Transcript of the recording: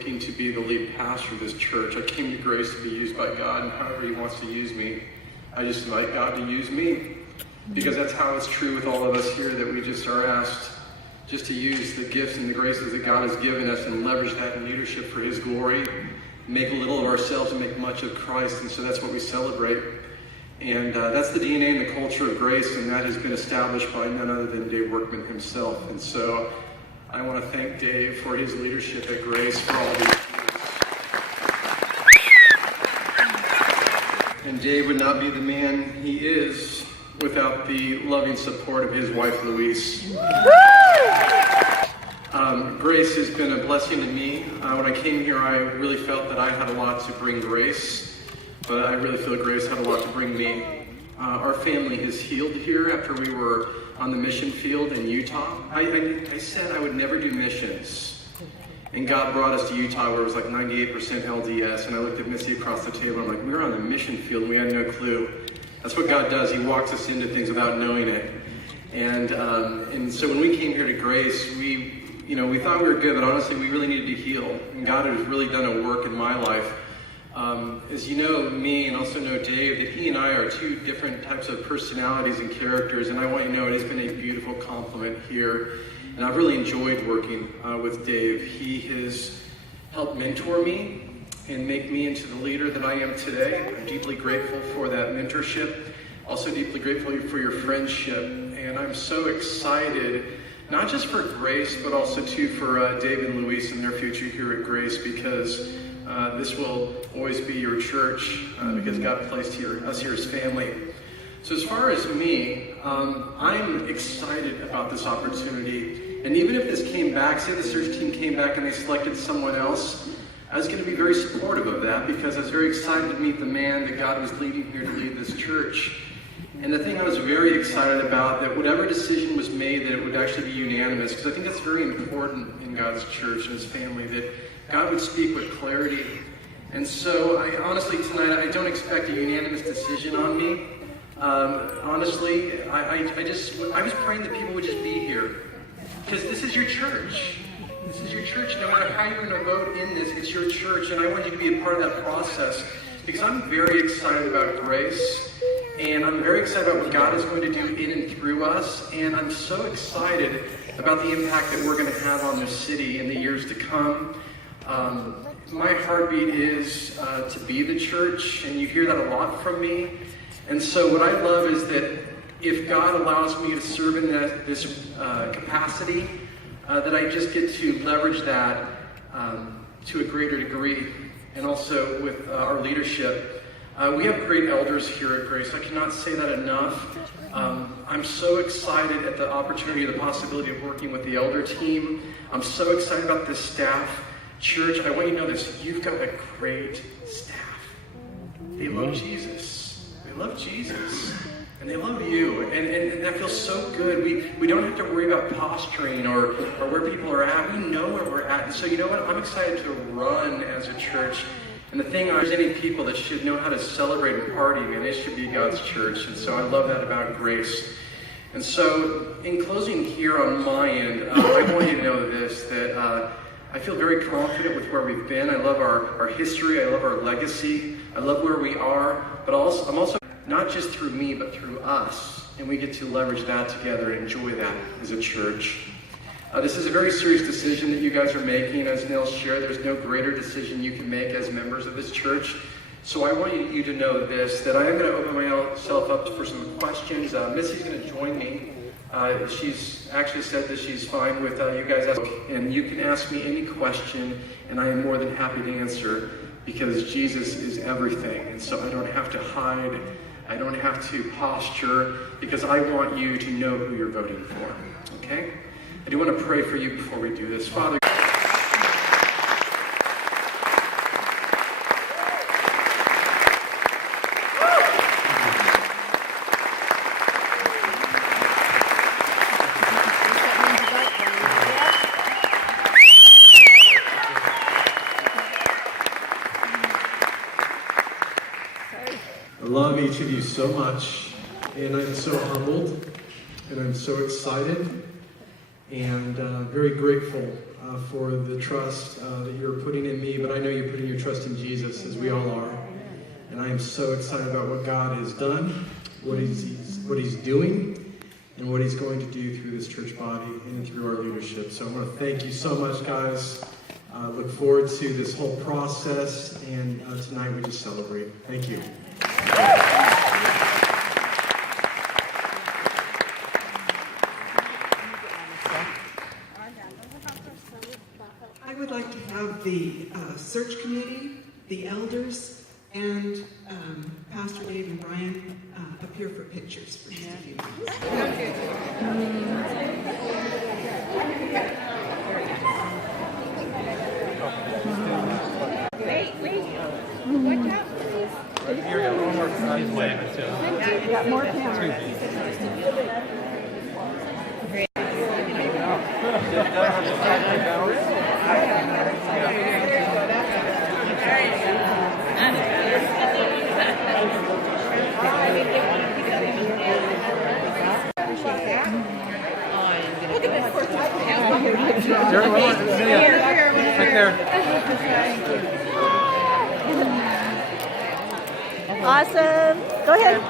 Looking to be the lead pastor of this church. I came to Grace to be used by God, and however He wants to use me, I just invite God to use me, because that's how it's true with all of us here, that we just are asked just to use the gifts and the graces that God has given us and leverage that in leadership for His glory, make little of ourselves and make much of Christ, and so that's what we celebrate. And that's the DNA and the culture of Grace, and that has been established by none other than Dave Workman himself. And so I want to thank Dave for his leadership at Grace for all these years. And Dave would not be the man he is without the loving support of his wife, Louise. Grace has been a blessing to me. When I came here, I really felt that I had a lot to bring Grace, but I really feel Grace had a lot to bring me. Our family is healed here after we were on the mission field in Utah. I said I would never do missions. And God brought us to Utah where it was like 98% LDS. And I looked at Missy across the table. I'm like, we were on the mission field and we had no clue. That's what God does. He walks us into things without knowing it. And so when we came here to Grace, we thought we were good, but honestly, we really needed to heal. And God has really done a work in my life. As you know me and also know Dave, that he and I are two different types of personalities and characters, and I want you to know it has been a beautiful compliment here. And I've really enjoyed working with Dave. He has helped mentor me and make me into the leader that I am today. I'm deeply grateful for that mentorship. Also deeply grateful for your friendship. And I'm so excited, not just for Grace, but also too for Dave and Louise and their future here at Grace, because this will always be your church, because God placed us here as family. So as far as me, I'm excited about this opportunity. And even if this came back, say the search team came back and they selected someone else, I was going to be very supportive of that, because I was very excited to meet the man that God was leading here to lead this church. And the thing I was very excited about, that whatever decision was made, that it would actually be unanimous, because I think that's very important in God's church and His family, that God would speak with clarity. And so honestly tonight, I don't expect a unanimous decision on me. Honestly, I was praying that people would just be here, because this is your church. This is your church. No matter how you're going to vote in this, it's your church, and I want you to be a part of that process, because I'm very excited about Grace. And I'm very excited about what God is going to do in and through us. And I'm so excited about the impact that we're going to have on this city in the years to come. My heartbeat is to be the church, and you hear that a lot from me. And so what I love is that if God allows me to serve in this capacity, that I just get to leverage that to a greater degree. And also with our leadership. We have great elders here at Grace. I cannot say that enough. I'm so excited at the opportunity, the possibility of working with the elder team. I'm so excited about this staff. Church, I want you to know this. You've got a great staff. They love Jesus. They love Jesus. And they love you. And that feels so good. We don't have to worry about posturing or where people are at. We know where we're at. And so you know what? I'm excited to run as a church. And the thing, there's any people that should know how to celebrate and party, man, it should be God's church. And so I love that about Grace. And so in closing here on my end, I want you to know this, that I feel very confident with where we've been. I love our history. I love our legacy. I love where we are. But I'm also, not just through me, but through us. And we get to leverage that together and enjoy that as a church. This is a very serious decision that you guys are making. As Nell shared, there's no greater decision you can make as members of this church. So I want you to know this, that I am going to open myself up for some questions. Missy's going to join me. She's actually said that she's fine with you guys asking. And you can ask me any question, and I am more than happy to answer, because Jesus is everything. And so I don't have to hide. I don't have to posture, because I want you to know who you're voting for. Okay? I do want to pray for you before we do this. Father, I love each of you so much, and I'm so humbled, and I'm so excited, and very grateful for the trust that you're putting in trust in Jesus, as we all are. And I am so excited about what God has done, what he's doing, and what he's going to do through this church body and through our leadership. So I want to thank you so much, guys. Look forward to this whole process, and tonight we just celebrate. Thank you. I would like to have the search committee, the elders, and Pastor Dave and Bryan appear for pictures for just a few minutes. Wait. Watch out, please. Here we go. One more. He's waving too. We got more cameras. Look at this. Right there. Awesome. Go ahead.